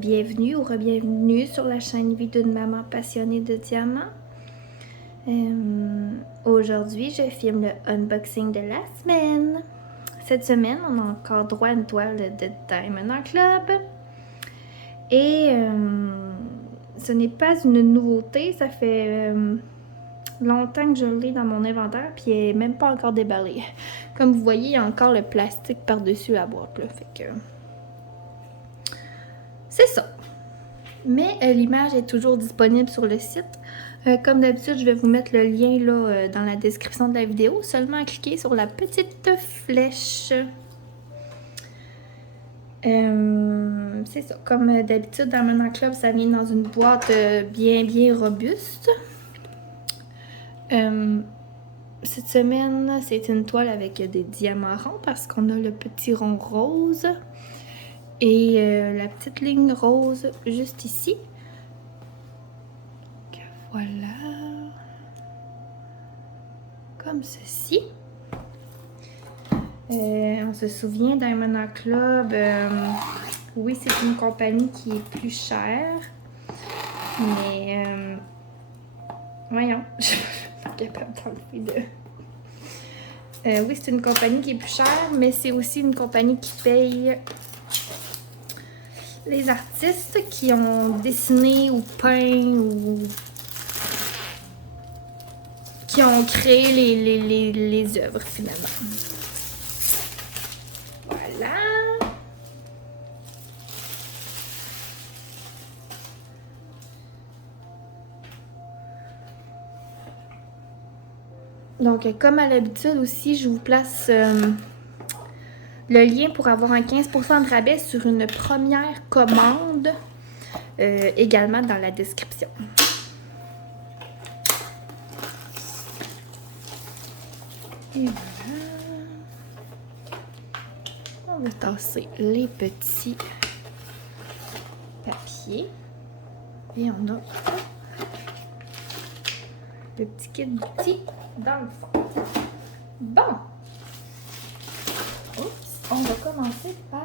bienvenue ou re-bienvenue sur la chaîne Vie d'une maman passionnée de diamants. Aujourd'hui, je filme le unboxing de la semaine. Cette semaine, on a encore droit à une toile de Diamond Art Club. Et ce n'est pas une nouveauté, ça fait longtemps que je l'ai dans mon inventaire, puis elle n'est même pas encore déballée. Comme vous voyez, il y a encore le plastique par-dessus la boîte, là, fait que... C'est ça. Mais l'image est toujours disponible sur le site. Comme d'habitude, je vais vous mettre le lien là, dans la description de la vidéo. Seulement à cliquer sur la petite flèche. C'est ça. Comme d'habitude, dans Diamond Art Club, ça vient dans une boîte bien robuste. Cette semaine, c'est une toile avec des diamants ronds parce qu'on a le petit rond rose. Et la petite ligne rose juste ici. Donc, voilà. Comme ceci. On se souvient, Diamond Art Club, oui, c'est une compagnie qui est plus chère. Mais, voyons, je suis pas capable d'enlever de... oui, c'est une compagnie qui est plus chère, mais c'est aussi une compagnie qui paye... les artistes qui ont dessiné ou peint ou qui ont créé les œuvres finalement. Voilà. Donc comme à l'habitude aussi, je vous place le lien pour avoir un 15% de rabais sur une première commande, également dans la description. Et voilà. On va tasser les petits papiers. Et on a le petit kit d'outils dans le fond. Bon. On va commencer par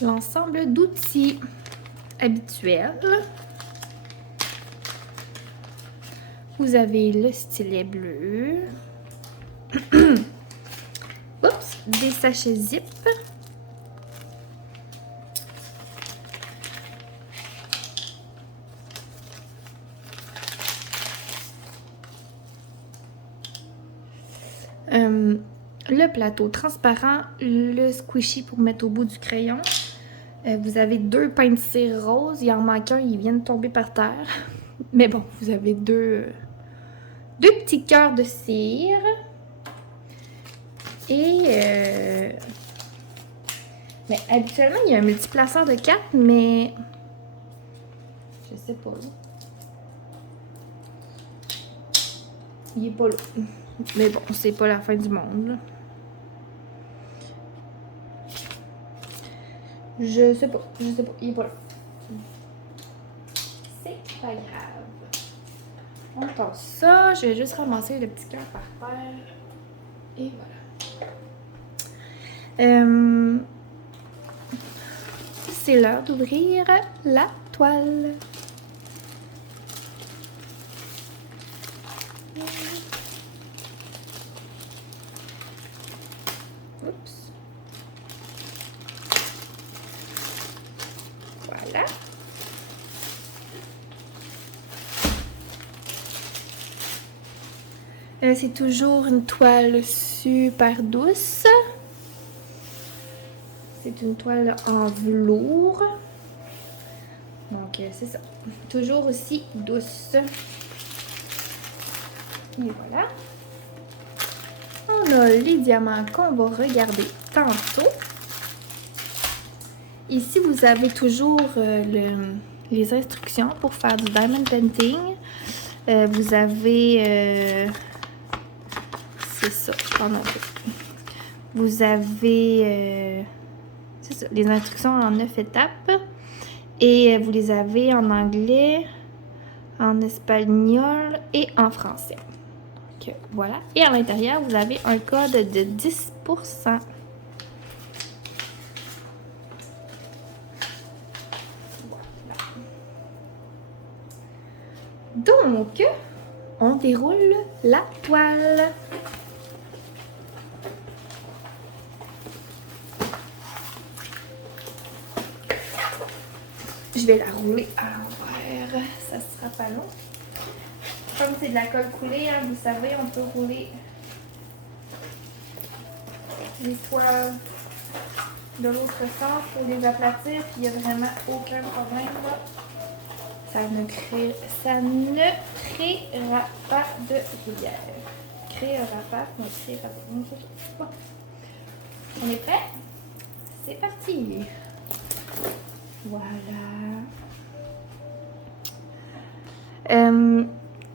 l'ensemble d'outils habituels. Vous avez le stylet bleu. Oups, des sachets zip. Le plateau transparent, le squishy pour mettre au bout du crayon. Vous avez deux pains de cire rose. Il en manque un, ils viennent tomber par terre. Mais bon, vous avez deux petits cœurs de cire. Et mais habituellement, il y a un multiplaceur de 4, mais je sais pas. Il est pas là. Mais bon, c'est pas la fin du monde, là. Je sais pas, il est pas là. C'est pas grave. On passe ça, je vais juste ramasser le petit cœur par terre. Et voilà. C'est l'heure d'ouvrir la toile. Oups. Voilà. C'est toujours une toile super douce. C'est une toile en velours. Donc, c'est ça. Toujours aussi douce. Et voilà. On a les diamants qu'on va regarder tantôt. Ici, vous avez toujours les instructions pour faire du diamond painting. Vous avez... c'est ça, je prends un peu. Vous avez... c'est ça, les instructions en 9 étapes. Et vous les avez en anglais, en espagnol et en français. Donc, voilà. Et à l'intérieur, vous avez un code de 10%. Donc, on déroule la toile. Je vais la rouler à l'envers, ça sera pas long. Comme c'est de la colle coulée, hein, vous savez, on peut rouler les toiles de l'autre sens pour les aplatir, puis il n'y a vraiment aucun problème là. Ça ne créera pas de rivière. Créera pas, mais créera pas. Bon. On est prêt? C'est parti! Voilà.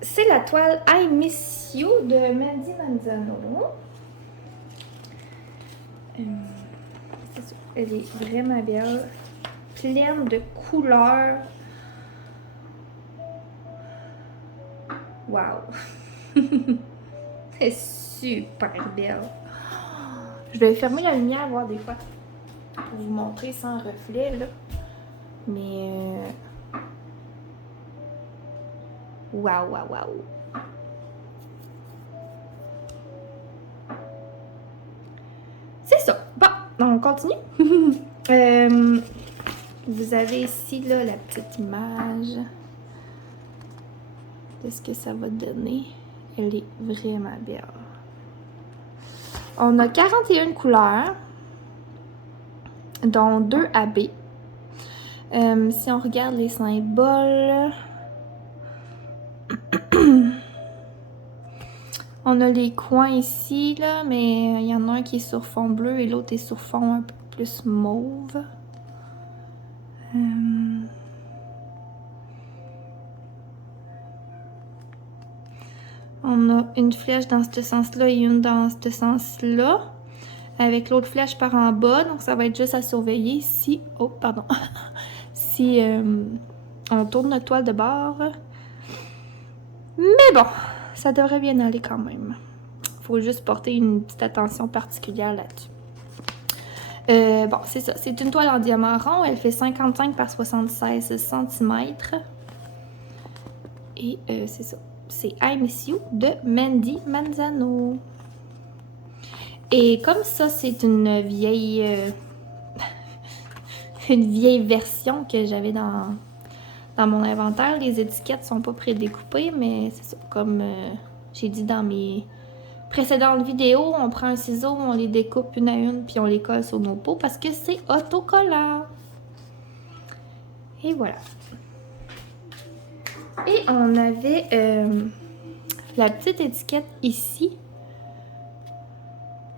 C'est la toile I Miss You de Mandy Manzano. Elle est vraiment belle. Pleine de couleurs. Wow! Elle est super belle. Je vais fermer la lumière, voir des fois. Pour vous montrer sans reflet, là. Mais... Waouh, waouh, waouh! C'est ça. Bon, on continue. Vous avez ici, là, la petite image de ce que ça va donner. Elle est vraiment belle. On a 41 couleurs, dont 2 AB. Si on regarde les symboles, on a les coins ici, là, mais il y en a un qui est sur fond bleu et l'autre est sur fond un peu plus mauve. On a une flèche dans ce sens-là et une dans ce sens-là, avec l'autre flèche par en bas, donc ça va être juste à surveiller si... Oh, pardon. Si on tourne notre toile de bord. Mais bon, ça devrait bien aller quand même. Faut juste porter une petite attention particulière là-dessus. Bon, c'est ça. C'est une toile en diamant rond. Elle fait 55 par 76 cm. Et c'est ça. C'est I Miss You de Mandy Manzano. Et comme ça, c'est une vieille... une vieille version que j'avais dans mon inventaire. Les étiquettes sont pas prédécoupées, mais c'est ça. Comme j'ai dit dans mes précédentes vidéos, on prend un ciseau, on les découpe une à une, puis on les colle sur nos peaux parce que c'est autocollant. Et voilà. Et on avait la petite étiquette ici.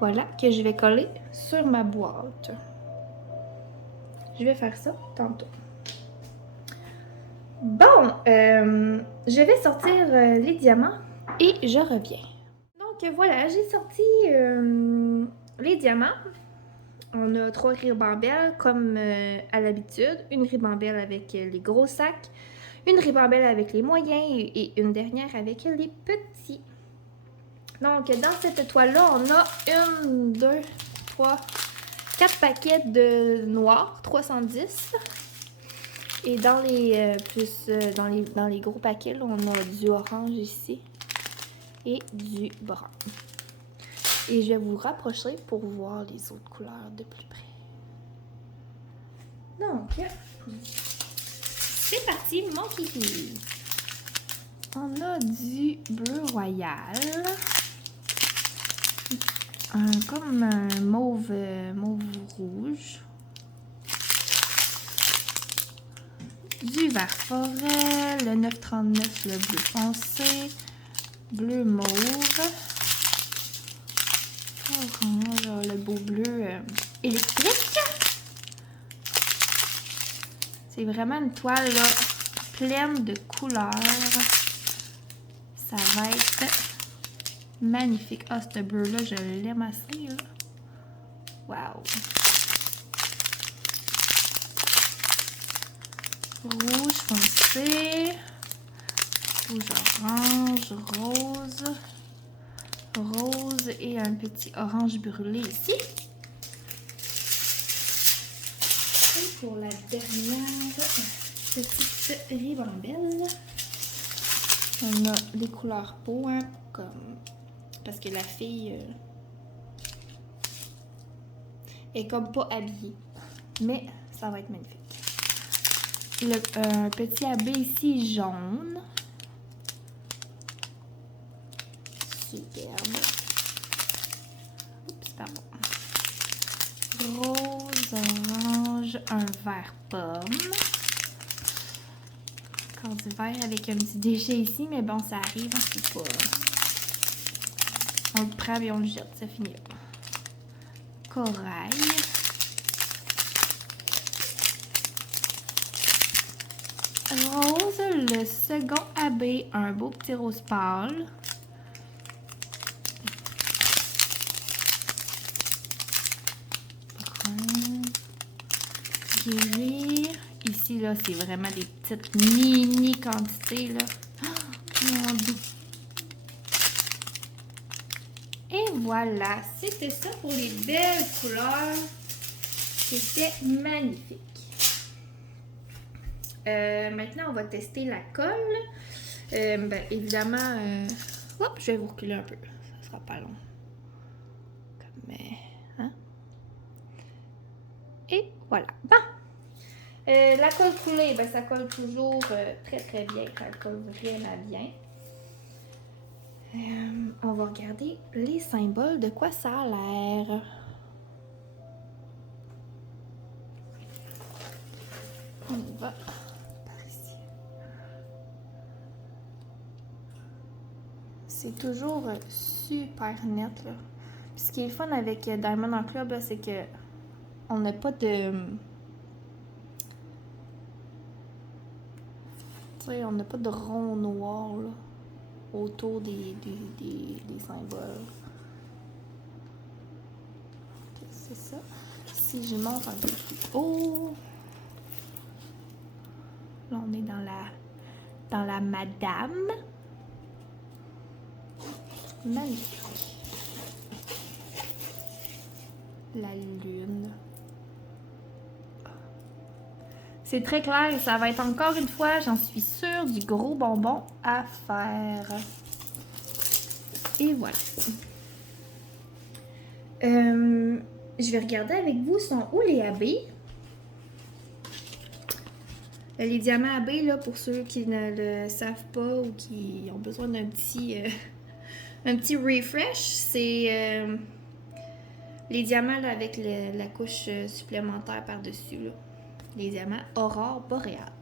Voilà, que je vais coller sur ma boîte. Je vais faire ça tantôt. Bon, je vais sortir les diamants et je reviens. Donc voilà, j'ai sorti les diamants. On a 3 ribambelles comme à l'habitude. Une ribambelle avec les gros sacs, une ribambelle avec les moyens et une dernière avec les petits. Donc dans cette toile-là, on a 1, 2, 3, 4 paquets de noir, 310. Et dans les dans les gros paquets, là, on a du orange ici et du brun. Et je vais vous rapprocher pour voir les autres couleurs de plus près. Donc, c'est parti, mon kiki. On a du bleu royal. Comme un mauve rouge. Du vert forêt, le 939, le bleu foncé, bleu mauve, orange, le beau bleu électrique. C'est vraiment une toile là, pleine de couleurs. Ça va être magnifique. Ah, ce bleu-là, je l'aime assez. Là. Wow! Rouge foncé, rouge orange, rose, rose et un petit orange brûlé ici. Et pour la dernière petite ribambelle, On a des couleurs peau, hein, comme... Parce que la fille est comme pas habillée. Mais ça va être magnifique. Un petit abbé ici jaune. Superbe. Oups, pardon. Rose, orange, un vert pomme. Encore du vert avec un petit déchet ici, mais bon, ça arrive, hein, c'est pas... On le prend et on le jette, ça finit là. Corail. Rose, le second abbé, un beau petit rose pâle. Brun. Gris. Ici, là, c'est vraiment des petites mini quantités, là. Oh, mon Dieu. Et voilà, c'était ça pour les belles couleurs. C'était magnifique. Maintenant, on va tester la colle. Ben, évidemment, hop, je vais vous reculer un peu. Ça sera pas long. Comme, hein? Et voilà. Bon. La colle coulée, ben, ça colle toujours très très bien. Ça colle vraiment bien. On va regarder les symboles, de quoi ça a l'air. On y va par ici. C'est toujours super net, là. Puis ce qui est fun avec Diamond en Club, c'est que on n'a pas de... Tu sais, on n'a pas de rond noir, là, autour des symboles. Okay, c'est ça. Si je monte un peu plus haut... Là, on est dans la madame. Magnifique. La lune. C'est très clair et ça va être encore une fois, j'en suis sûre, du gros bonbon à faire. Et voilà. Je vais regarder avec vous, sont où les AB? Les diamants AB, là, pour ceux qui ne le savent pas ou qui ont besoin d'un petit, un petit refresh, c'est les diamants là, avec la couche supplémentaire par-dessus. Les diamants Aurore Boréale.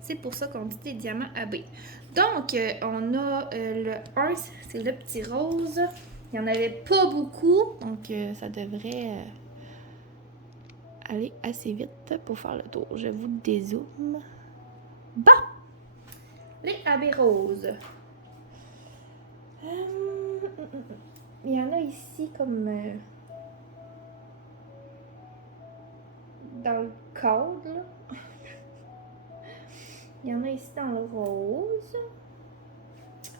C'est pour ça qu'on dit des diamants AB. Donc, on a le 1, c'est le petit rose. Il n'y en avait pas beaucoup, donc ça devrait... aller assez vite pour faire le tour. Je vous dézoome. Bon! Les AB roses. Il y en a ici comme dans le cadre. Là. Il y en a ici dans le rose.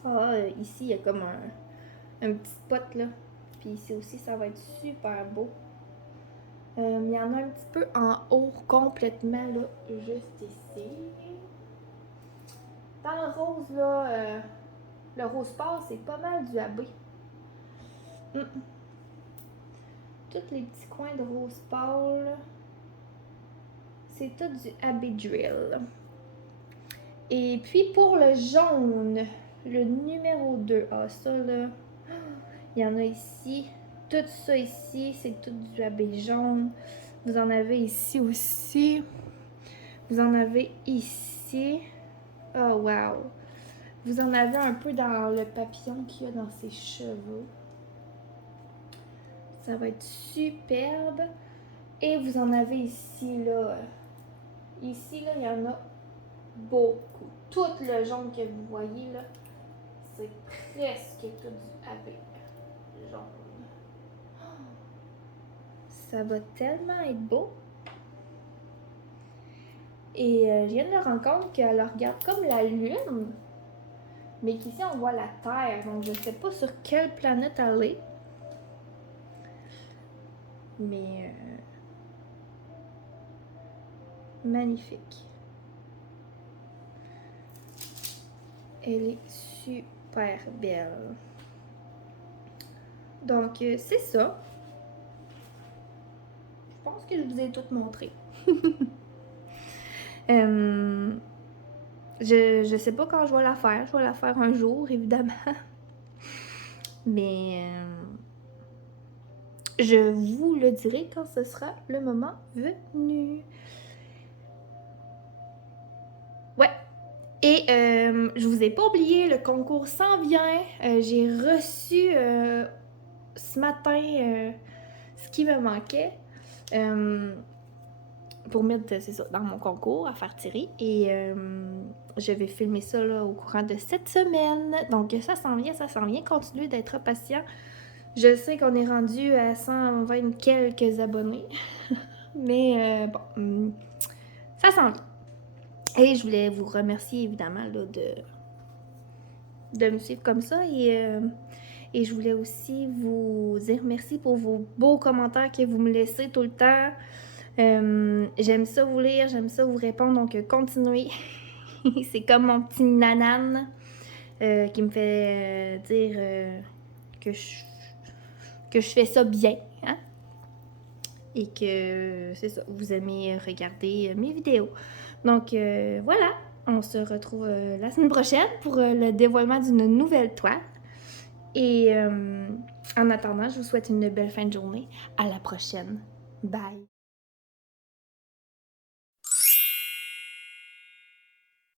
Ah, ici, il y a comme un petit spot là. Puis ici aussi, ça va être super beau. Il y en a un petit peu en haut complètement, là, juste ici. Dans le rose, là, le rose pâle, c'est pas mal du AB. Tous les petits coins de rose pâle, c'est tout du AB Drill. Et puis pour le jaune, le numéro 2, ah ça là, il y en a ici. Tout ça ici, c'est tout du AB jaune. Vous en avez ici aussi. Vous en avez ici. Oh wow! Vous en avez un peu dans le papillon qu'il y a dans ses cheveux. Ça va être superbe. Et vous en avez ici, là. Ici, là, il y en a beaucoup. Tout le jaune que vous voyez, là, c'est presque tout du AB jaune. Ça va tellement être beau. Et je viens de me rendre compte qu'elle regarde comme la lune, mais qu'ici on voit la Terre. Donc je ne sais pas sur quelle planète elle est. Mais magnifique. Elle est super belle. Donc, c'est ça. Je pense que je vous ai tout montré. Je sais pas quand je vais la faire. Je vais la faire un jour, évidemment. Mais je vous le dirai quand ce sera le moment venu. Ouais. Et je vous ai pas oublié, le concours s'en vient. J'ai reçu ce matin ce qui me manquait pour mettre, c'est ça, dans mon concours à faire tirer. Et je vais filmer ça là, au courant de cette semaine. Donc ça s'en vient, ça s'en vient. Continuez d'être patient. Je sais qu'on est rendu à 120 quelques abonnés. Mais bon, ça s'en vient. Et je voulais vous remercier évidemment là, de me suivre comme ça. Et je voulais aussi vous dire merci pour vos beaux commentaires que vous me laissez tout le temps. J'aime ça vous lire, j'aime ça vous répondre, donc continuez. C'est comme mon petit nanan qui me fait dire que je fais ça bien. Hein? Et que c'est ça, vous aimez regarder mes vidéos. Donc voilà, on se retrouve la semaine prochaine pour le dévoilement d'une nouvelle toile. Et en attendant, je vous souhaite une belle fin de journée. À la prochaine. Bye!